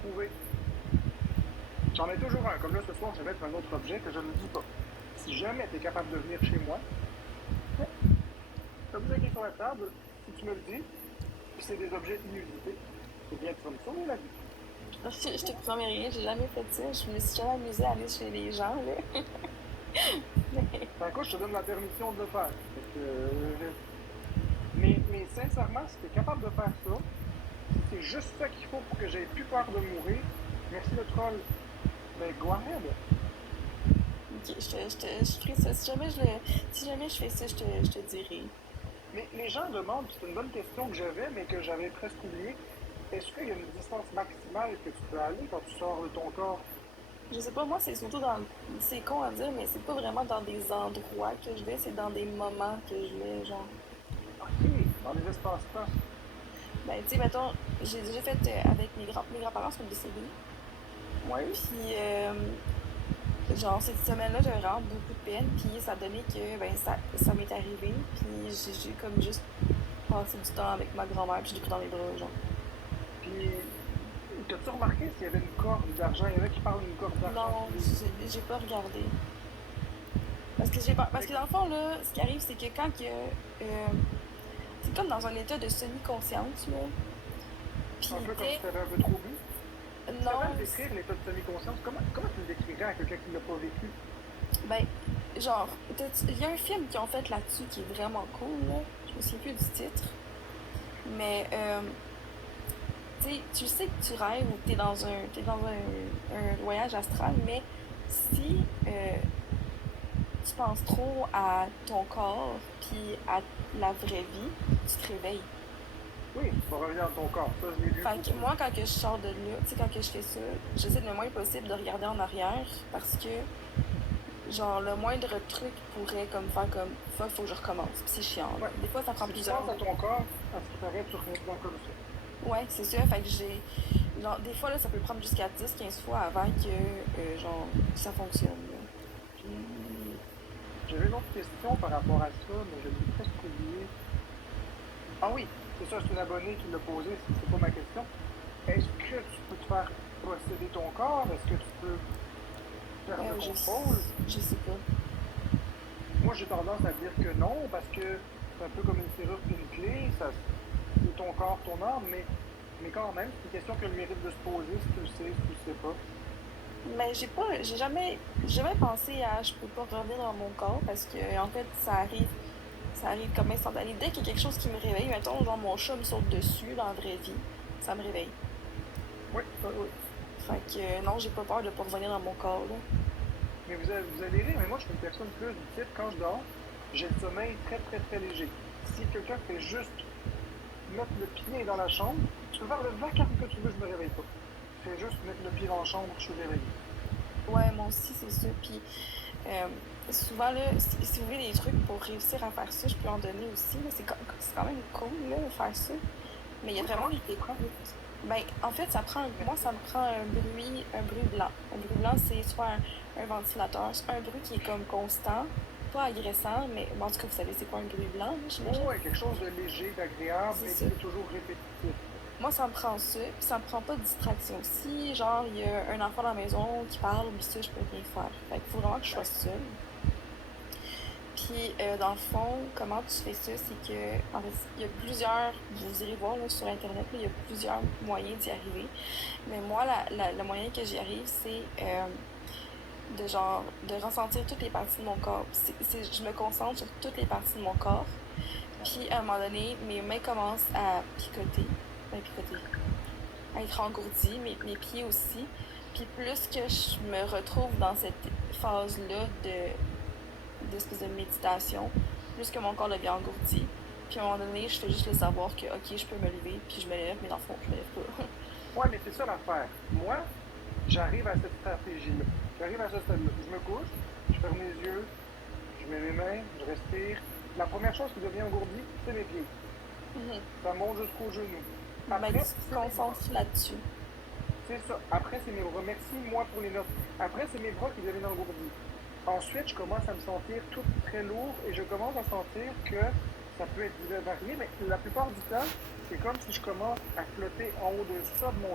trouver. J'en ai toujours un. Comme là, ce soir, je vais mettre un autre objet que je ne dis pas. Si jamais tu es capable de venir chez moi, l'objet qui est sur la table, si tu me le dis, puis c'est des objets inusités, eh bien, tu vas me sauver la vie. Je te promets rien, j'ai jamais fait ça. Je me suis jamais amusée à aller chez les gens, là. Mais, Ben, écoute, je te donne la permission de le faire. Fait que, mais sincèrement, si tu es capable de faire ça, si c'est juste ça qu'il faut pour que j'aie plus peur de mourir, merci le troll. Ben, go ahead. ok, je ferai ça. Si jamais je fais ça, je te dirai. Mais les gens demandent, c'est une bonne question que j'avais, mais que j'avais presque oublié. Est-ce qu'il y a une distance maximale que tu peux aller quand tu sors de ton corps? Je sais pas, moi, c'est surtout dans. C'est con à dire, mais c'est pas vraiment dans des endroits que je vais, c'est dans des moments que je vais, genre. Ok, dans les espaces-temps. Ben, tu sais, mettons, j'ai déjà fait avec mes grands-parents sont décédés. Oui. Puis, genre, cette semaine-là, j'avais vraiment beaucoup de peine. Puis, ça donnait que, ben, ça m'est arrivé. Puis, j'ai comme juste passé du temps avec ma grand-mère, puis je l'ai pris dans mes bras, genre. Puis, t'as-tu remarqué s'il y avait une corde d'argent? Il y en a qui parlent d'une corde d'argent Non, sous les yeux. j'ai pas regardé. Parce Fait que dans le fond, là, ce qui arrive, c'est que quand que. C'est comme dans un état de semi-conscience, là. Puis, un peu tu comme sais, si t'avais un peu trop bu. Si t'avais à le non, décrire l'état de semi-conscience, comment tu le décrirais à quelqu'un qui l'a pas vécu? ben, genre, il y a un film qu'ils ont fait là-dessus qui est vraiment cool, là. Je me souviens plus du titre. Mais, tu sais que tu rêves ou que t'es dans un voyage astral, mais si tu penses trop à ton corps puis à la vraie vie, tu te réveilles. Oui, tu vas revenir dans ton corps. Ça, je l'ai lu Fait que aussi. moi, quand que je sors de là, tu sais, quand que je fais ça, j'essaie le moins possible de regarder en arrière parce que, genre, le moindre truc pourrait comme faire comme, faut que je recommence. Puis c'est chiant, là. Ouais. Des fois, ça prend Si tu plusieurs penses à jours. ton corps, à ce qui paraît, tu reviens comme ça. Ouais, c'est ça. Fait que genre, des fois, là, ça peut prendre jusqu'à 10 15 fois avant que, genre, ça fonctionne, là. Puis, j'avais une autre question par rapport à ça, mais je l'ai presque oublié. Ah oui, c'est ça, c'est une abonnée qui l'a posé, c'est pas ma question. Est-ce que tu peux te faire posséder ton corps? Est-ce que tu peux perdre le Euh, je, contrôle? je sais pas. Moi, j'ai tendance à dire que non, parce que c'est un peu comme une serrure puis une clé, ça, c'est ton corps, ton âme, mais quand même, c'est une question qui a le mérite de se poser, si tu le sais, si tu le sais pas. Mais j'ai jamais pensé à je peux pas revenir dans mon corps parce que en fait ça arrive comme instantané. Dès qu'il y a quelque chose qui me réveille, mettons genre mon chat me saute dessus dans la vraie vie, ça me réveille. Oui, ça, oui. Fait que non, j'ai pas peur de pas revenir dans mon corps là. Mais vous allez rire, mais moi, je suis une personne plus du type, quand je dors, j'ai le sommeil très, très, très léger. Si quelqu'un fait juste mettre le pied dans la chambre, tu peux faire le vacarme que tu veux, je me réveille pas. Fais juste mettre le pied dans la chambre, je suis réveillé. Ouais, moi aussi c'est ça. Puis euh, souvent là, si vous voulez des trucs pour réussir à faire ça, je peux en donner aussi. Là. C'est quand même cool là, de faire ça. Mais il y a Oui, vraiment comment des tu t'y prends? techniques. Ben, en fait, moi, ça me prend un bruit blanc. Un bruit blanc, c'est soit un ventilateur, soit un bruit qui est comme constant, pas agressant, mais bon, en tout cas, vous savez, c'est quoi un bruit blanc, là, Oui, j'imagine? ouais, quelque chose de léger, d'agréable, C'est mais ça. qui est toujours répétitif. Moi, ça me prend ça, puis ça me prend pas de distraction. Si, genre, il y a un enfant dans la maison qui parle, ou ça, je peux rien faire. Fait qu'il faut vraiment que je sois seule. Puis, dans le fond, comment tu fais ça, c'est que, en fait, il y a plusieurs, vous irez voir là, sur Internet, là, il y a plusieurs moyens d'y arriver. Mais moi, le moyen que j'y arrive, c'est de genre, de ressentir toutes les parties de mon corps. Je me concentre sur toutes les parties de mon corps. Puis, à un moment donné, mes mains commencent à picoter. Ben, picoter. À être engourdies, mes pieds aussi. Puis, plus que je me retrouve dans cette phase-là d'espèce de méditation, plus que mon corps devient engourdi. Puis à un moment donné, je fais juste le savoir que, ok, je peux me lever, puis je me lève, mais dans le fond, je me lève pas. Ouais, mais c'est ça l'affaire. Moi, j'arrive à cette stratégie-là. J'arrive à ce stade-là. Je me couche, je ferme les yeux, je mets mes mains, je respire. La première chose qui devient engourdie, c'est mes pieds. Ça monte jusqu'aux genoux. Ben, Après, tu te c'est mes bras. concentres là-dessus. C'est ça. Après, c'est mes bras. Merci, moi, pour les notes. Après, c'est mes bras qui deviennent engourdis. Ensuite, je commence à me sentir tout très lourd et je commence à sentir que ça peut être varié, mais la plupart du temps, c'est comme si je commence à flotter en haut de ça de mon